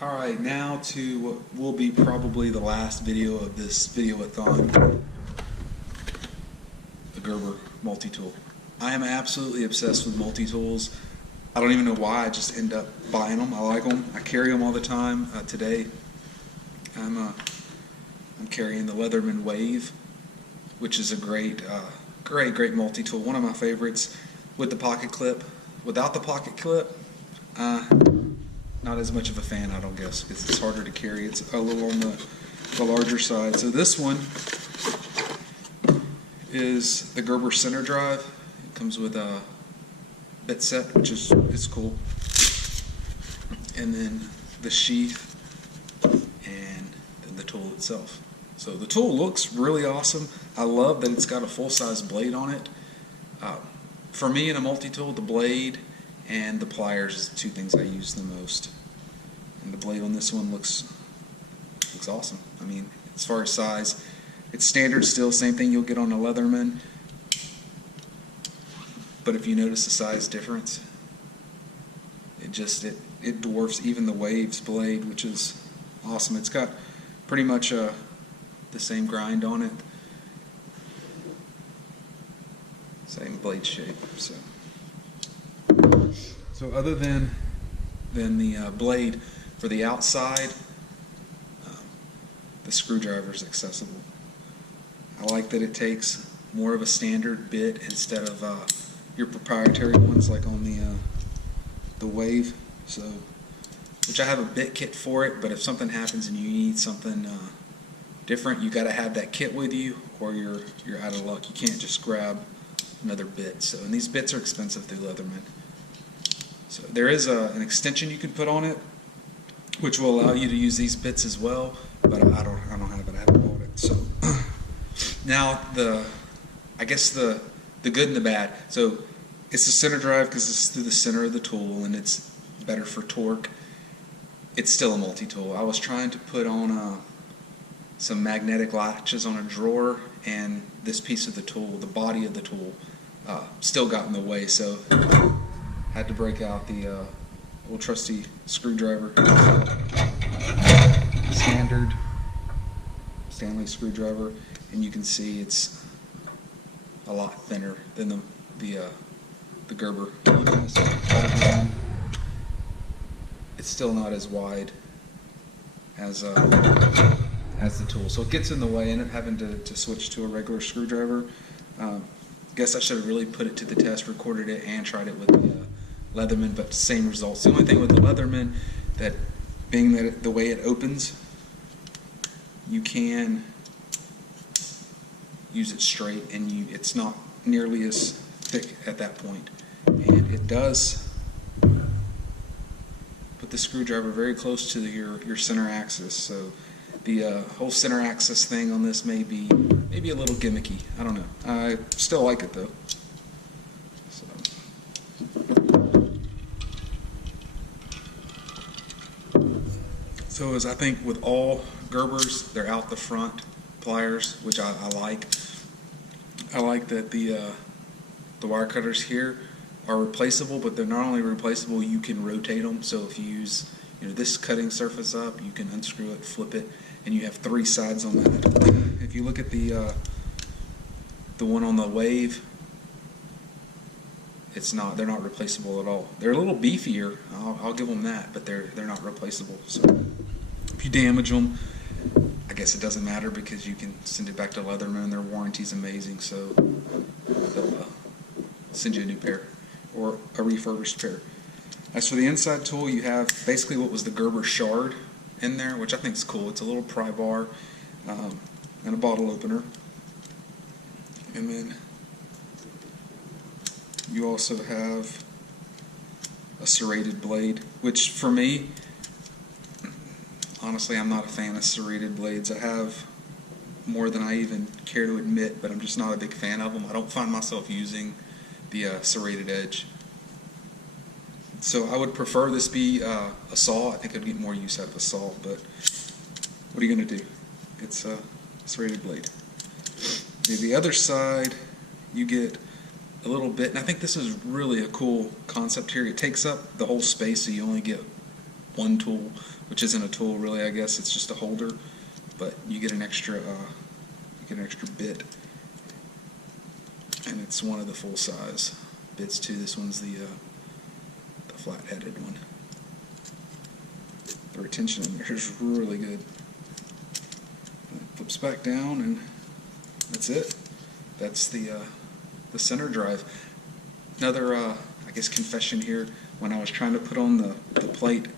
Alright, now to what will be probably the last video of this video-a-thon, the Gerber multi-tool. I am absolutely obsessed with multi-tools. I don't even know why, I just end up buying them. I like them. I carry them all the time. Today, I'm carrying the Leatherman Wave, which is a great multi-tool. One of my favorites with the pocket clip. Without the pocket clip, not as much of a fan, I don't guess, because it's harder to carry. It's a little on the larger side. So this one is the Gerber center drive. It comes with a bit set, which is cool, and then the sheath, and then the tool itself. So the tool looks really awesome. I love that it's got a full-size blade on it. For me, in a multi-tool, the blade and the pliers is the two things I use the most. And the blade on this one looks awesome. I mean, as far as size, it's standard still, same thing you'll get on a Leatherman. But if you notice the size difference, it dwarfs even the Wave's blade, which is awesome. It's got pretty much the same grind on it, same blade shape. So other than the blade for the outside, the screwdriver is accessible. I like that it takes more of a standard bit instead of your proprietary ones like on the Wave. So, which I have a bit kit for it, but if something happens and you need something different, you got to have that kit with you, or you're out of luck. You can't just grab another bit. So, and these bits are expensive through Leatherman. So there is an extension you can put on it, which will allow you to use these bits as well. But I don't have it. I haven't bought it. So now I guess the good and the bad. So it's the center drive because it's through the center of the tool and it's better for torque. It's still a multi-tool. I was trying to put on some magnetic latches on a drawer, and this piece of the tool, the body of the tool, still got in the way. So had to break out the old trusty screwdriver, standard Stanley screwdriver, and you can see it's a lot thinner than the Gerber. It's still not as wide as the tool, so it gets in the way. I end up having to switch to a regular screwdriver. Guess I should have really put it to the test, recorded it, and tried it with the Leatherman, but same results. The only thing with the Leatherman, that being that the way it opens, you can use it straight, and it's not nearly as thick at that point. And it does put the screwdriver very close to your center axis. So the whole center axis thing on this may be a little gimmicky. I don't know. I still like it though. So as I think with all Gerbers, they're out the front pliers, which I like. I like that the wire cutters here are replaceable, but they're not only replaceable, you can rotate them. So if you use this cutting surface up, you can unscrew it, flip it, and you have 3 sides on that. If you look at the one on the Wave, they're not replaceable at all. They're a little beefier, I'll give them that, but they're not replaceable. So if you damage them, I guess it doesn't matter because you can send it back to Leatherman and their warranty's amazing, so they'll send you a new pair or a refurbished pair. As for the inside tool, you have basically what was the Gerber shard in there, which I think is cool. It's a little pry bar and a bottle opener. And then you also have a serrated blade, which for me, honestly, I'm not a fan of serrated blades. I have more than I even care to admit, but I'm just not a big fan of them. I don't find myself using the serrated edge. So I would prefer this be a saw. I think I'd get more use out of a saw, but what are you going to do? It's a serrated blade. The other side, you get a little bit, and I think this is really a cool concept here. It takes up the whole space, so you only get one tool, which isn't a tool really, I guess. It's just a holder, but you get an extra bit, and it's one of the full-size bits too. This one's the flat-headed one. The retention in there is really good. It flips back down, and that's it. That's the center drive. Another, I guess, confession here. When I was trying to put on the plate,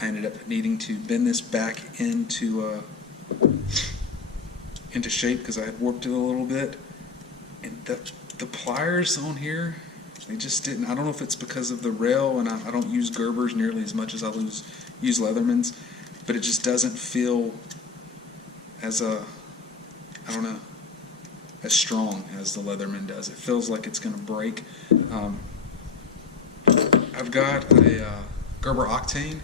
I ended up needing to bend this back into shape because I had warped it a little bit, and the pliers on here, they just didn't. I don't know if it's because of the rail, and I don't use Gerbers nearly as much as I use Leathermans, but it just doesn't feel as I don't know, as strong as the Leatherman does. It feels like it's going to break. I've got a Gerber Octane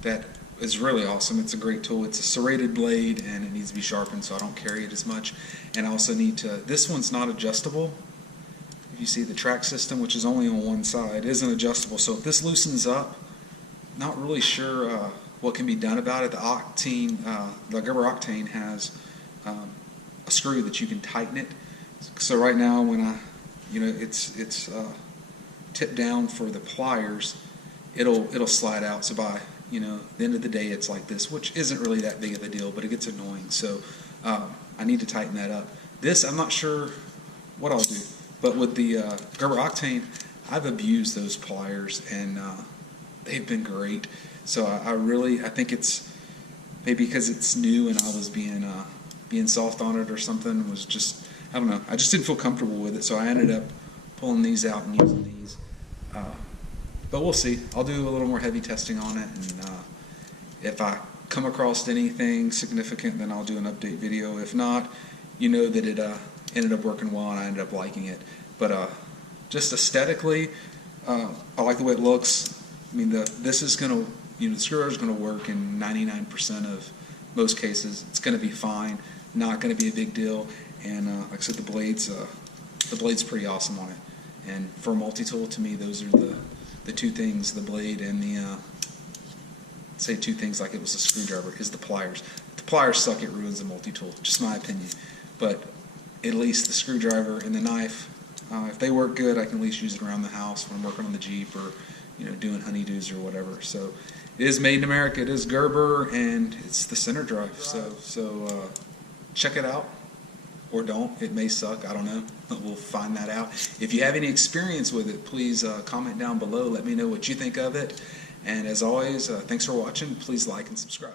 that is really awesome. It's a great tool. It's a serrated blade, and it needs to be sharpened, so I don't carry it as much. And I also need to, this one's not adjustable. If you see the track system, which is only on one side, isn't adjustable. So if this loosens up, not really sure what can be done about it. The Gerber Octane has a screw that you can tighten it. So right now, when it's tipped down for the pliers, it'll slide out. So by the end of the day, it's like this, which isn't really that big of a deal, but it gets annoying. So I need to tighten that up. This, I'm not sure what I'll do, but with the Gerber Octane, I've abused those pliers, and they've been great. So I think it's maybe because it's new and I was being soft on it or something, was just, I don't know, I just didn't feel comfortable with it, so I ended up pulling these out and using these. But we'll see. I'll do a little more heavy testing on it, and if I come across anything significant, then I'll do an update video. If not, that it ended up working well and I ended up liking it. But just aesthetically, I like the way it looks. I mean, this is going to, the screwdriver is going to work in 99% of most cases. It's going to be fine, not going to be a big deal. And like I said, the blade's pretty awesome on it. And for a multi-tool, to me, those are the two things, the blade and say two things like it was a screwdriver, is the pliers. If the pliers suck, it ruins the multi-tool, just my opinion. But at least the screwdriver and the knife, if they work good, I can at least use it around the house when I'm working on the Jeep or doing honeydews or whatever. So it is made in America. It is Gerber, and it's the center drive. So check it out, or don't. It may suck. I don't know. We'll find that out. If you have any experience with it, please comment down below. Let me know what you think of it. And as always, thanks for watching. Please like and subscribe.